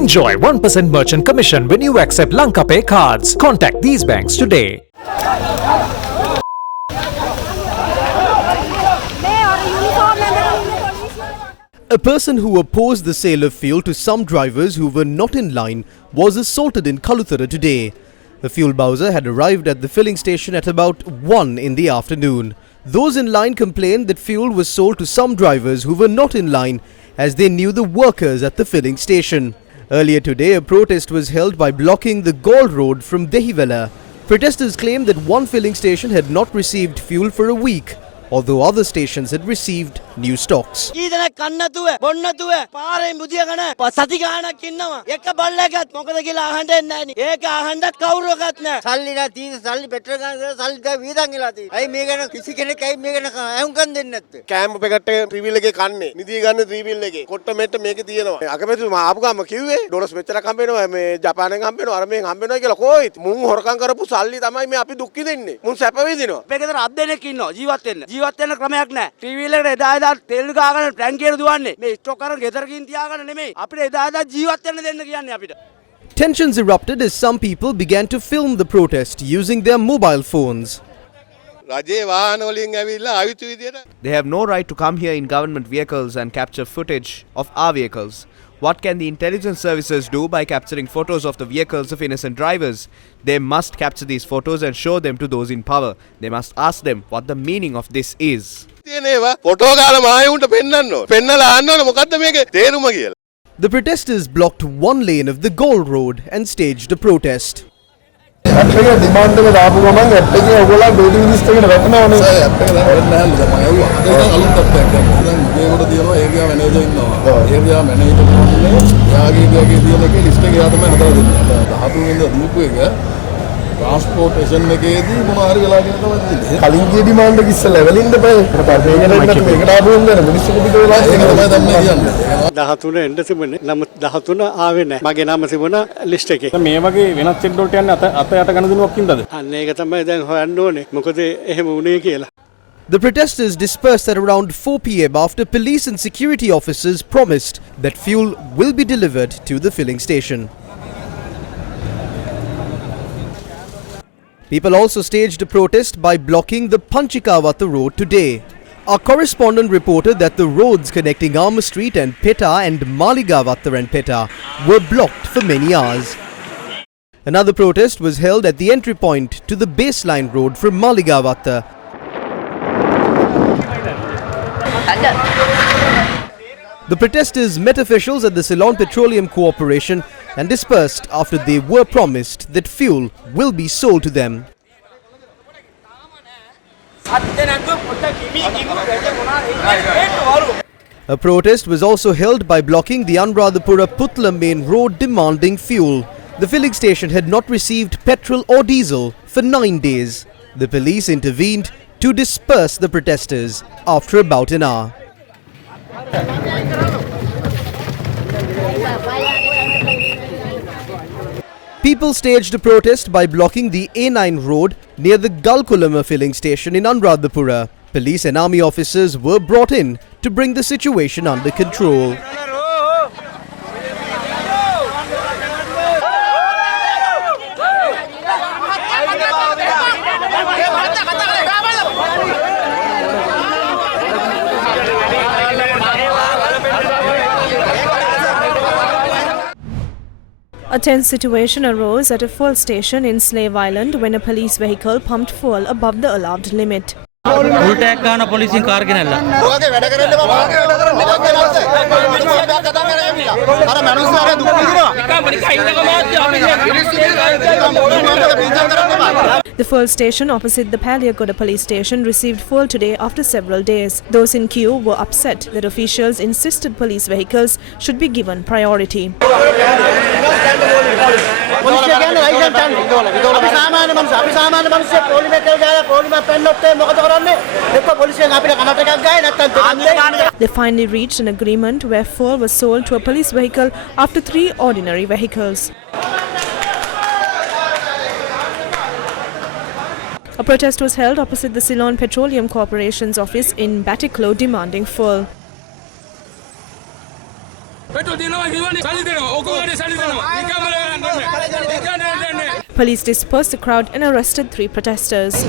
Enjoy 1% merchant commission when you accept Lanka Pay cards. Contact these banks today. A person who opposed the sale of fuel to some drivers who were not in line was assaulted in Kaluthara today. The fuel bowser had arrived at the filling station at about 1 in the afternoon. Those in line complained that fuel was sold to some drivers who were not in line as they knew the workers at the filling station. Earlier today, a protest was held by blocking the Gaul Road from Dehivela. Protesters claimed that one filling station had not received fuel for a week, although other stations had received new stocks. Tensions erupted as some people began to film the protest using their mobile phones. They have no right to come here in government vehicles and capture footage of our vehicles. What can the intelligence services do by capturing photos of the vehicles of innocent drivers? They must capture these photos and show them to those in power. They must ask them what the meaning of this is. The protesters blocked one lane of the Gaul Road and staged a protest. Transportation එකේදී මොනවා හරි වෙලා කියන තමයි තියෙන්නේ. කලින්ගේ demand එක ඉස්සෙල්ලා level ඉන්න බෑ. මේකට ආපු වෙන මිනිස්සු පිට වෙලා ඒක තමයි දැන් මේ කියන්නේ. 13 එන්න තිබුණේ. නමුත් 13 ආවේ නැහැ. මගේ නම තිබුණා ලිස්ට් එකේ. මේ වගේ වෙනත් සෙට් වලට යන්නේ අත යට ගණදුණුවක් ඉඳද? අන්න ඒක තමයි දැන් හොයන්න ඕනේ. මොකද එහෙම වුණේ කියලා. The protesters dispersed at around 4 p.m. after police and security officers promised that fuel will be delivered to the filling station. People also staged a protest by blocking the Panchikawatha road today. Our correspondent reported that the roads connecting Armour Street and Petta and Maligavathar and Petta were blocked for many hours. Another protest was held at the entry point to the baseline road from Maligavathar. The protesters met officials at the Ceylon Petroleum Corporation and dispersed after they were promised that fuel will be sold to them. A protest was also held by blocking the Anuradhapura Putla main road demanding fuel. The filling station had not received petrol or diesel for 9 days. The police intervened to disperse the protesters after about an hour. People staged a protest by blocking the A9 road near the Galkulama filling station in Anuradhapura. Police and army officers were brought in to bring the situation under control. A tense situation arose at a fuel station in Slave Island when a police vehicle pumped fuel above the allowed limit. The fuel station opposite the Paliakoda police station received fuel today after several days. Those in queue were upset that officials insisted police vehicles should be given priority. They finally reached an agreement where fuel was sold to a police vehicle after 3 ordinary vehicles. A protest was held opposite the Ceylon Petroleum Corporation's office in Batiklo demanding fuel. Police dispersed the crowd and arrested 3 protesters.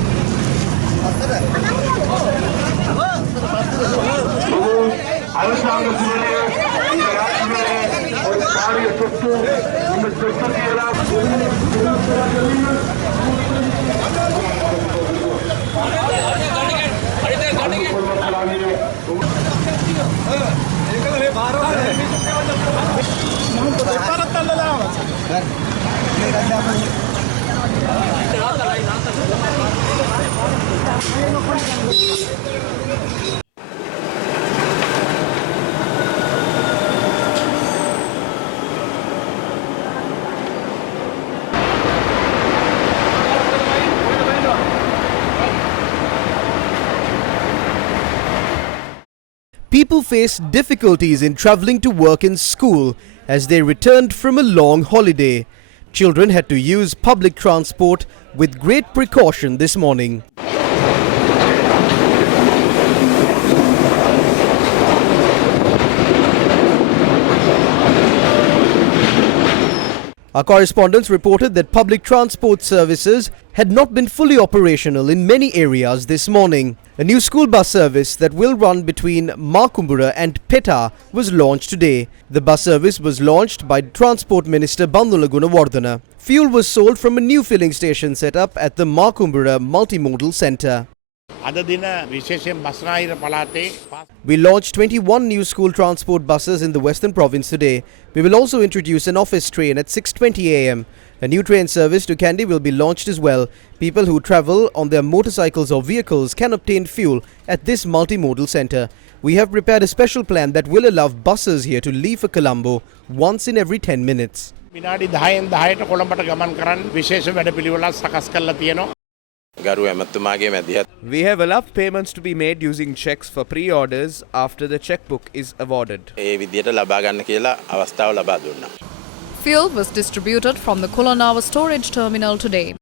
People faced difficulties in travelling to work and school as they returned from a long holiday. Children had to use public transport with great precaution this morning. Our correspondents reported that public transport services had not been fully operational in many areas this morning. A new school bus service that will run between Makumbura and Peta was launched today. The bus service was launched by Transport Minister Bandula Gunawardena. Fuel was sold from a new filling station set up at the Makumbura Multimodal Centre. We launched 21 new school transport buses in the Western Province today. We will also introduce an office train at 6:20 am. A new train service to Kandy will be launched as well. People who travel on their motorcycles or vehicles can obtain fuel at this multimodal centre. We have prepared a special plan that will allow buses here to leave for Colombo once in every 10 minutes. We have allowed payments to be made using checks for pre-orders after the checkbook is awarded. Fuel was distributed from the Kulanawa storage terminal today.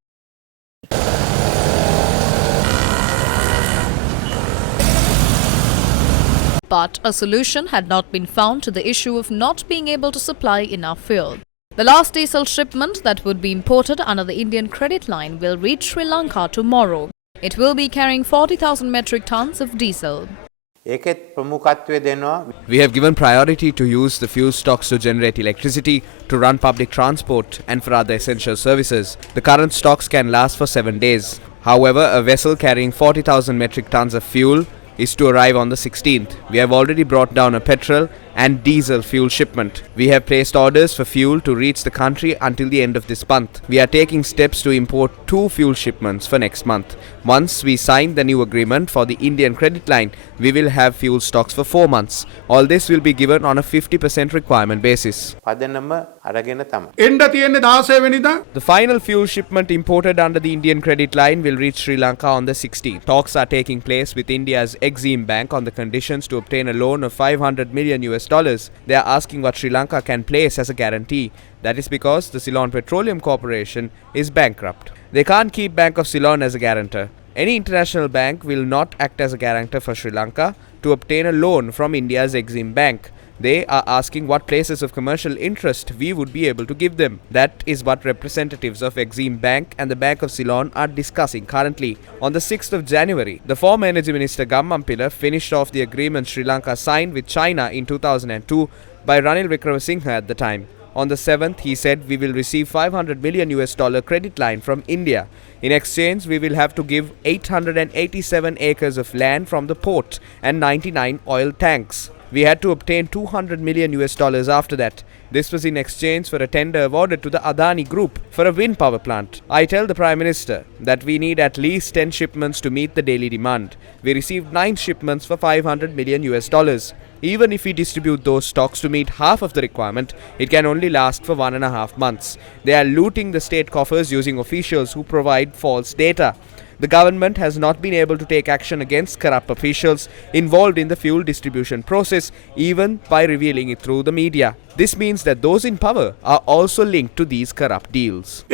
But a solution had not been found to the issue of not being able to supply enough fuel. The last diesel shipment that would be imported under the Indian credit line will reach Sri Lanka tomorrow. It will be carrying 40,000 metric tons of diesel. We have given priority to use the fuel stocks to generate electricity, to run public transport and for other essential services. The current stocks can last for 7 days. However, a vessel carrying 40,000 metric tons of fuel is to arrive on the 16th. We have already brought down a petrol and diesel fuel shipment. We have placed orders for fuel to reach the country until the end of this month. We are taking steps to import 2 fuel shipments for next month. Once we sign the new agreement for the Indian credit line, we will have fuel stocks for 4 months. All this will be given on a 50% requirement basis. The final fuel shipment imported under the Indian credit line will reach Sri Lanka on the 16th. Talks are taking place with India's Exim Bank on the conditions to obtain a loan of $500 million. They are asking what Sri Lanka can place as a guarantee. That is because the Ceylon Petroleum Corporation is bankrupt. They can't keep Bank of Ceylon as a guarantor. Any international bank will not act as a guarantor for Sri Lanka to obtain a loan from India's Exim Bank. They are asking what places of commercial interest we would be able to give them. That is what representatives of Exim Bank and the Bank of Ceylon are discussing currently. On the 6th of January, the former Energy Minister Gammampila finished off the agreement Sri Lanka signed with China in 2002 by Ranil Wickremesinghe at the time. On the 7th, he said we will receive $500 million credit line from India. In exchange, we will have to give 887 acres of land from the port and 99 oil tanks. We had to obtain $200 million after that. This was in exchange for a tender awarded to the Adani Group for a wind power plant. I tell the Prime Minister that we need at least 10 shipments to meet the daily demand. We received 9 shipments for $500 million. Even if we distribute those stocks to meet half of the requirement, it can only last for 1.5 months. They are looting the state coffers using officials who provide false data. The government has not been able to take action against corrupt officials involved in the fuel distribution process, even by revealing it through the media. This means that those in power are also linked to these corrupt deals.